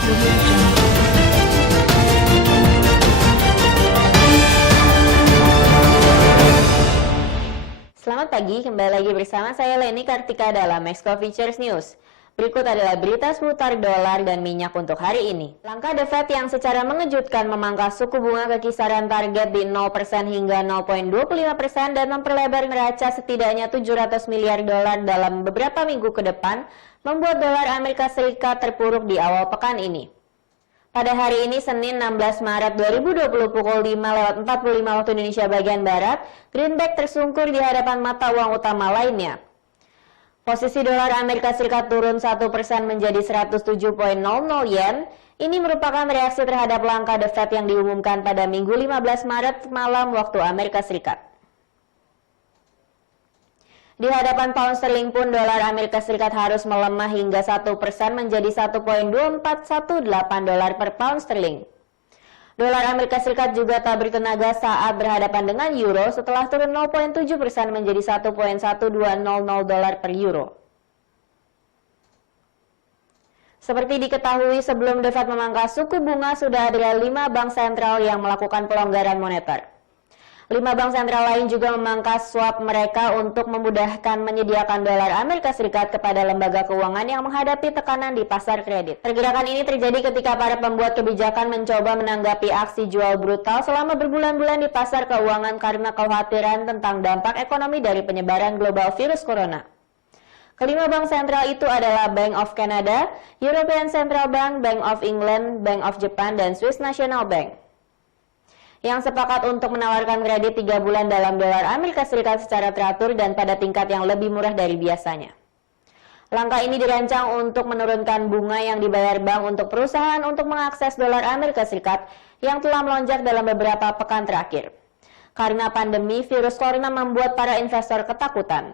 Selamat pagi, kembali lagi bersama saya Leni Kartika dalam Exco Futures News. Berikut adalah berita seputar dolar dan minyak untuk hari ini. Langkah The Fed yang secara mengejutkan memangkas suku bunga ke kisaran target di 0% hingga 0,25% dan memperlebar neraca setidaknya 700 miliar dolar dalam beberapa minggu ke depan, membuat dolar Amerika Serikat terpuruk di awal pekan ini. Pada hari ini, Senin 16 Maret 2020 pukul 5:45 waktu Indonesia bagian Barat, greenback tersungkur di hadapan mata uang utama lainnya. Posisi dolar Amerika Serikat turun 1% menjadi 107.00 yen. Ini merupakan reaksi terhadap langkah The Fed yang diumumkan pada Minggu 15 Maret malam waktu Amerika Serikat. Di hadapan pound sterling pun dolar Amerika Serikat harus melemah hingga 1% menjadi 1.2418 dolar per pound sterling. Dolar Amerika Serikat juga tak bertenaga saat berhadapan dengan euro setelah turun 0.7% menjadi 1.1200 dolar per euro. Seperti diketahui, sebelum The Fed memangkas suku bunga sudah ada 5 bank sentral yang melakukan pelonggaran moneter. 5 bank sentral lain juga memangkas swap mereka untuk memudahkan menyediakan dolar Amerika Serikat kepada lembaga keuangan yang menghadapi tekanan di pasar kredit. Pergerakan ini terjadi ketika para pembuat kebijakan mencoba menanggapi aksi jual brutal selama berbulan-bulan di pasar keuangan karena kekhawatiran tentang dampak ekonomi dari penyebaran global virus corona. Kelima bank sentral itu adalah Bank of Canada, European Central Bank, Bank of England, Bank of Japan, dan Swiss National Bank, yang sepakat untuk menawarkan kredit 3 bulan dalam dolar Amerika Serikat secara teratur dan pada tingkat yang lebih murah dari biasanya. Langkah ini dirancang untuk menurunkan bunga yang dibayar bank untuk perusahaan untuk mengakses dolar Amerika Serikat yang telah melonjak dalam beberapa pekan terakhir. Karena pandemi virus corona membuat para investor ketakutan.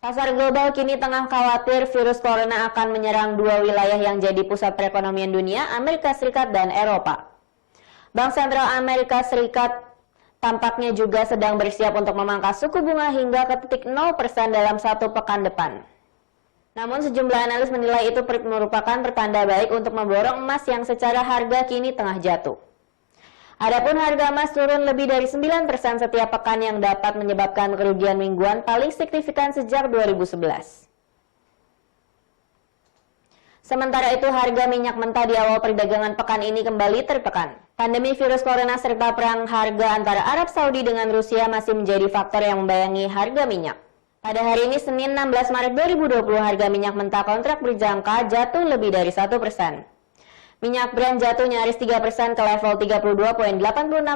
Pasar global kini tengah khawatir virus corona akan menyerang 2 wilayah yang jadi pusat perekonomian dunia, Amerika Serikat dan Eropa. Bank Sentral Amerika Serikat tampaknya juga sedang bersiap untuk memangkas suku bunga hingga ke titik 0% dalam 1 pekan depan. Namun sejumlah analis menilai itu merupakan pertanda baik untuk memborong emas yang secara harga kini tengah jatuh. Adapun harga emas turun lebih dari 9% setiap pekan yang dapat menyebabkan kerugian mingguan paling signifikan sejak 2011. Sementara itu, harga minyak mentah di awal perdagangan pekan ini kembali tertekan. Pandemi virus corona serta perang harga antara Arab Saudi dengan Rusia masih menjadi faktor yang membayangi harga minyak. Pada hari ini, Senin 16 Maret 2020, harga minyak mentah kontrak berjangka jatuh lebih dari 1%. Minyak Brent jatuh nyaris 3% ke level 32.86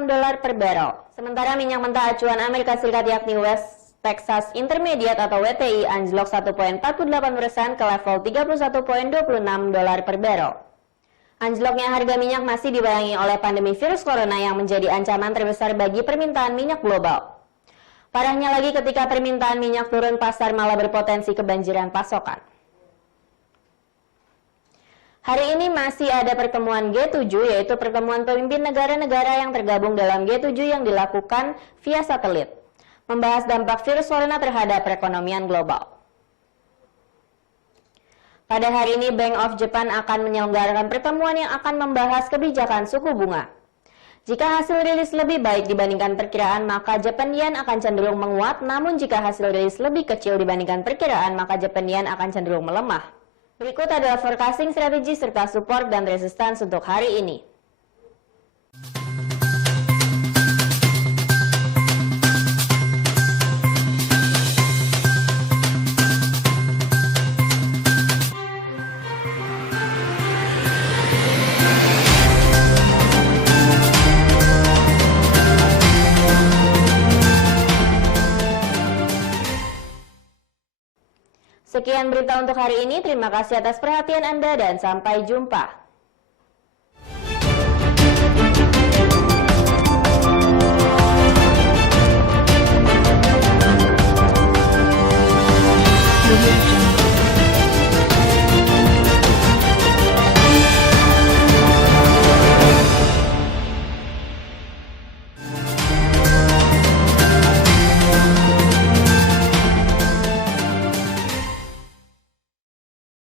dolar per barrel. Sementara minyak mentah acuan Amerika Serikat yakni West Texas Intermediate atau WTI anjlok 1.48% ke level 31.26 dolar per barrel. Anjloknya harga minyak masih dibayangi oleh pandemi virus corona yang menjadi ancaman terbesar bagi permintaan minyak global. Parahnya lagi, ketika permintaan minyak turun, pasar malah berpotensi kebanjiran pasokan. Hari ini masih ada pertemuan G7, yaitu pertemuan pemimpin negara-negara yang tergabung dalam G7 yang dilakukan via satelit, membahas dampak virus corona terhadap perekonomian global. Pada hari ini, Bank of Japan akan menyelenggarakan pertemuan yang akan membahas kebijakan suku bunga. Jika hasil rilis lebih baik dibandingkan perkiraan, maka Japan Yen akan cenderung menguat, namun jika hasil rilis lebih kecil dibandingkan perkiraan, maka Japan Yen akan cenderung melemah. Berikut adalah forecasting strategi serta support dan resistance untuk hari ini. Sekian berita untuk hari ini, terima kasih atas perhatian Anda dan sampai jumpa.